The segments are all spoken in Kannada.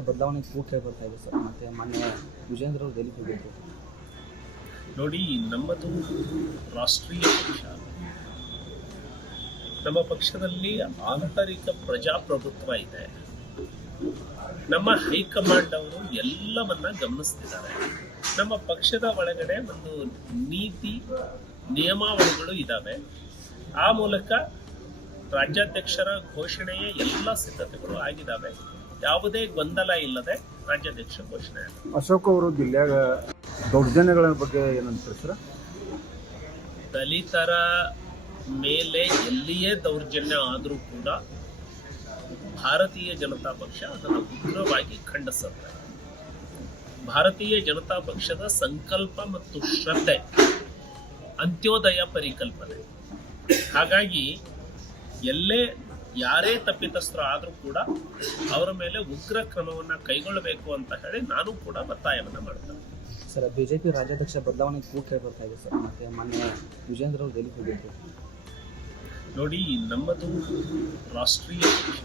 ಬದಲಾವಣೆ ಕೂಡ ಬರ್ತಾ ಇದೆ ಸರ್. ಮತ್ತೆ ಮೊನ್ನೆ ವಿಜೇಂದ್ರ ಅವರು ದೆಹಲಿಗೆ ಹೋಗಿದ್ರು. ನೋಡಿ, ನಮ್ಮದು ರಾಷ್ಟ್ರೀಯ ಪಕ್ಷ, ನಮ್ಮ ಪಕ್ಷದಲ್ಲಿ ಆಂತರಿಕ ಪ್ರಜಾಪ್ರಭುತ್ವ ಇದೆ. ನಮ್ಮ ಹೈಕಮಾಂಡ್ ಅವರು ಎಲ್ಲವನ್ನ ಗಮನಿಸ್ತಿದ್ದಾರೆ. ನಮ್ಮ ಪಕ್ಷದ ಒಳಗಡೆ ಒಂದು ನೀತಿ, ನಿಯಮಾವಳಿಗಳು ಇದ್ದಾವೆ ಆ ಮೂಲಕ ರಾಜ್ಯಾಧ್ಯಕ್ಷರ ಘೋಷಣೆಯೇ ಎಲ್ಲ ಸಿದ್ಧತೆಗಳು ಆಗಿದ್ದಾವೆ. ಯಾವುದೇ ಗೊಂದಲ ಇಲ್ಲದೆ ರಾಜ್ಯಾಧ್ಯಕ್ಷ ಘೋಷಣೆ ಅಶೋಕ್ ಅವರು ಜಿಲ್ಲೆಯಾಗ ದೌರ್ಜನ್ಯಗಳ ಬಗ್ಗೆ ಏನಂತಾರೆ ಸರ್? ದಲಿತರ ಮೇಲೆ ಎಲ್ಲಿಯೇ ದೌರ್ಜನ್ಯ ಆದರೂ ಕೂಡ ಭಾರತೀಯ ಜನತಾ ಪಕ್ಷ ಅದನ್ನು ಉಗ್ರವಾಗಿ ಖಂಡಿಸುತ್ತೆ. ಭಾರತೀಯ ಜನತಾ ಪಕ್ಷದ ಸಂಕಲ್ಪ ಮತ್ತು ಶ್ರದ್ಧೆ ಅಂತ್ಯೋದಯ ಪರಿಕಲ್ಪನೆ. ಹಾಗಾಗಿ ಎಲ್ಲೇ ಯಾರೇ ತಪ್ಪಿತಸ್ಥರು ಆದರೂ ಕೂಡ ಅವರ ಮೇಲೆ ಉಗ್ರ ಕ್ರಮವನ್ನು ಕೈಗೊಳ್ಳಬೇಕು ಅಂತ ಹೇಳಿ ನಾನು ಕೂಡ ಒತ್ತಾಯವನ್ನು ಮಾಡ್ತೇನೆ. ಸರ್ ಬಿಜೆಪಿ ರಾಜ್ಯಾಧ್ಯಕ್ಷ ಬದಲಾವಣೆ ಕೂಗ್ ಬರ್ತಾ ಇದೆ ಸರ್. ಮತ್ತೆ ಮೊನ್ನೆ ವಿಜೇಂದ್ರ ಅವರು ಎಲ್ಲಿ ಹೋಗಿದ್ರು. ನೋಡಿ ನಮ್ಮದು ರಾಷ್ಟ್ರೀಯ ಪಕ್ಷ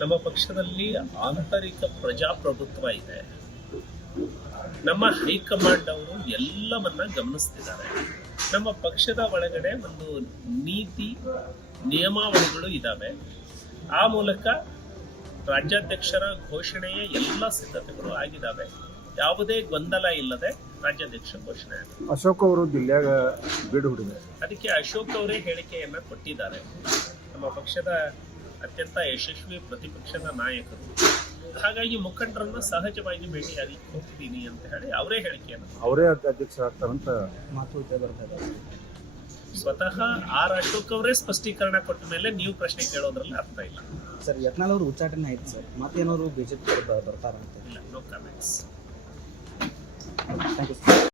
ನಮ್ಮ ಪಕ್ಷದಲ್ಲಿ ಆಂತರಿಕ ಪ್ರಜಾಪ್ರಭುತ್ವ ಇದೆ. ನಮ್ಮ ಹೈಕಮಾಂಡ್ ಅವರು ಎಲ್ಲವನ್ನ ಗಮನಿಸ್ತಿದ್ದಾರೆ. ನಮ್ಮ ಪಕ್ಷದ ಒಳಗಡೆ ಒಂದು ನೀತಿ ನಿಯಮಾವಳಿಗಳು ಇದ್ದಾವೆ ಆ ಮೂಲಕ ರಾಜ್ಯಾಧ್ಯಕ್ಷರ ಘೋಷಣೆಯ ಎಲ್ಲ ಸಿದ್ಧತೆಗಳು ಆಗಿದ್ದಾವೆ ಯಾವುದೇ ಗೊಂದಲ ಇಲ್ಲದೆ ರಾಜ್ಯಾಧ್ಯಕ್ಷ ಘೋಷಣೆ ಅಶೋಕ್ ಅವರು ಜಿಲ್ಲೆಯಾಗ ಬೀಡು ಹುಡುಗರು ಅದಕ್ಕೆ ಅಶೋಕ್ ಅವರೇ ಹೇಳಿಕೆಯನ್ನ ಕೊಟ್ಟಿದ್ದಾರೆ. ನಮ್ಮ ಪಕ್ಷದ ಅತ್ಯಂತ ಯಶಸ್ವಿ ಪ್ರತಿಪಕ್ಷದ ನಾಯಕರು. ಹಾಗಾಗಿ ಮುಖಂಡರನ್ನ ಸಹಜವಾಗಿ ಭೇಟಿಯಾಗಿ ಹೋಗ್ತಿದ್ದೀನಿ ಅಂತ ಹೇಳಿ ಅವರೇ ಹೇಳಿಕೆಯನ್ನು ಅವರೇ ಅಧ್ಯಕ್ಷರಾಗ್ತಾರಂತ ಮಾತು ಸ್ವತಃ ಆರ್ ಅಶೋಕ್ ಅವರೇ ಸ್ಪಷ್ಟೀಕರಣ ಕೊಟ್ಟ ಮೇಲೆ ನೀವು ಪ್ರಶ್ನೆ ಕೇಳೋದ್ರಲ್ಲಿ ಅರ್ಥ ಇಲ್ಲ. ಸರ್ ಯತ್ನಾಳ್ ಅವರು ಉಚ್ಚಾಟನೆ ಆಯ್ತು ಸರ್. ಮತ್ತೇನವರು ಬಿಜೆಪಿ ಬರ್ತಾರಂತ? ಇಲ್ಲ no comments thank you sir